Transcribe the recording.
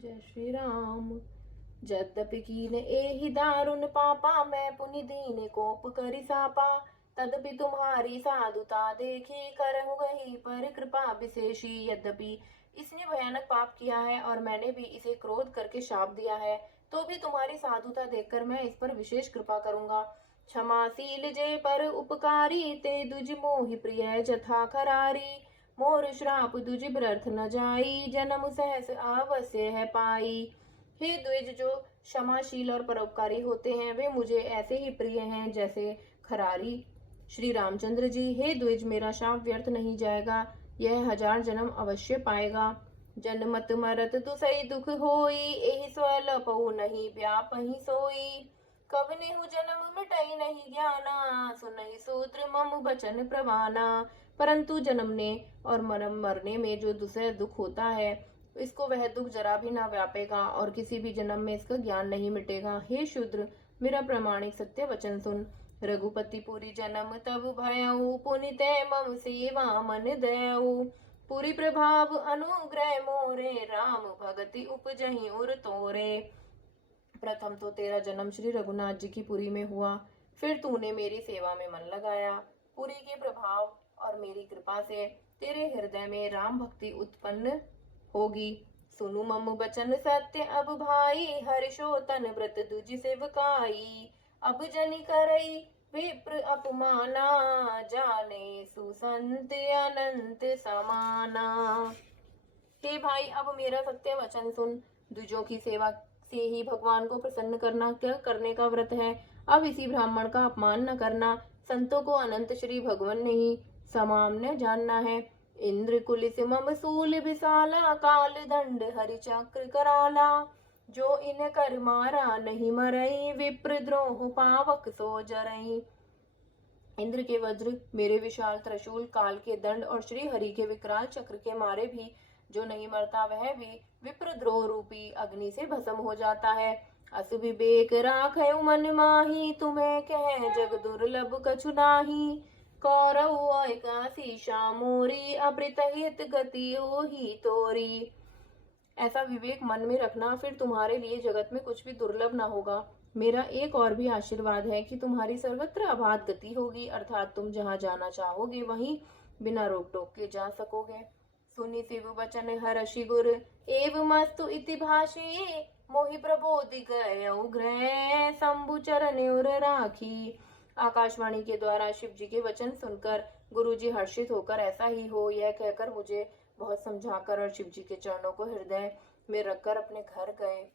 जय श्री राम। यद्यपि कीन एहि दारुण पापा, मैं पुनि दीन कोप करि सापा। तदपि तुम्हारी साधुता देखी, करहु गही पर कृपा विशेषी। यद्यपि इसने भयानक पाप किया है और मैंने भी इसे क्रोध करके शाप दिया है, तो भी तुम्हारी साधुता देखकर मैं इस पर विशेष कृपा करूंगा। क्षमाशील जे पर उपकारी, ते दुज मोहि प्रिय जथा खरारी। मोर श्राप दुज व्यर्थ न जाई, जन्म सहस अवश्य है पाई। हे द्विज, जो क्षमाशील और परोपकारी होते हैं वे मुझे ऐसे ही प्रिय हैं जैसे खरारी। श्री रामचंद्र जी, हे द्विज, मेरा शाप व्यर्थ नहीं जाएगा, यह 1000 जन्म अवश्य पाएगा। जन्मत मरत दुसई दुख होई, एहि स्वल्पहु नहीं व्यापहि सोई। कवनेहु जन्म मिटई नहीं ज्ञाना, सुनहि सूत्र मम बचन प्रवाना। परंतु जन्मने और मरने में जो दूसरा दुख होता है, इसको वह दुख जरा भी ना व्यापेगा और किसी भी जन्म में इसका ज्ञान नहीं मिटेगा। हे शूद्र, मेरा प्रामाणिक सत्य वचन सुन। रघुपति पुरी जन्म तब भयऊ, पुनित मम सेवा मन दयऊ। पूरी प्रभाव अनुग्रह मोरे, राम भगति उपजहि उर तोरे। प्रथम तो तेरा जन्म श्री रघुनाथ जी की पुरी में हुआ, फिर तूने मेरी सेवा में मन लगाया। पुरी के प्रभाव और मेरी कृपा से तेरे हृदय में राम भक्ति उत्पन्न होगी। सुनु मम बचन सत्य अब भाई, हर्षो तन व्रत दुज सेवकाई। अब जनि करई विप्र अपमाना, जाने सुसंत अनंत समाना। हे भाई, अब मेरा सत्य वचन सुन। द्विजों की सेवा से ही भगवान को प्रसन्न करना क्या करने का व्रत है। अब इसी ब्राह्मण का अपमान न करना। संतों को अनंत श्री भगवान ने ही सामान्य जानना है। इंद्र कुलिस मम सूल विशाला, काल दंड हरि चक्र कराला। जो इन कर मारा नहीं मरई, विप्र द्रोह पावक सो जरई। इंद्र के वज्र, मेरे विशाल त्रिशूल, काल के दंड और श्री हरि के विकराल चक्र के मारे भी जो नहीं मरता, वह भी विप्रद्रोह रूपी अग्नि से भस्म हो जाता है। अस विवेक राखै मन माही, तुम्हें कह जग दुर्लभ कछु नाही। कौरव काशी मोरी, अमृत हित गति ओही तोरी। ऐसा विवेक मन में रखना, फिर तुम्हारे लिए जगत में कुछ भी दुर्लभ ना होगा। मेरा एक और भी आशीर्वाद है कि तुम्हारी सर्वत्र अबाध गति होगी, अर्थात तुम जहाँ जाना चाहोगे वहीं बिना रोक टोक के जा सकोगे। सुनि शिव वचन हर्षि गुर, एव मस्तु इति भाषी। मोहि प्रबोधि गयउ गृह, शंभु चरण उर राखी। आकाशवाणी के द्वारा शिव जी के वचन सुनकर गुरु जी हर्षित होकर ऐसा ही हो यह कहकर मुझे बहुत समझाकर और शिव जी के चरणों को हृदय में रखकर अपने घर गए।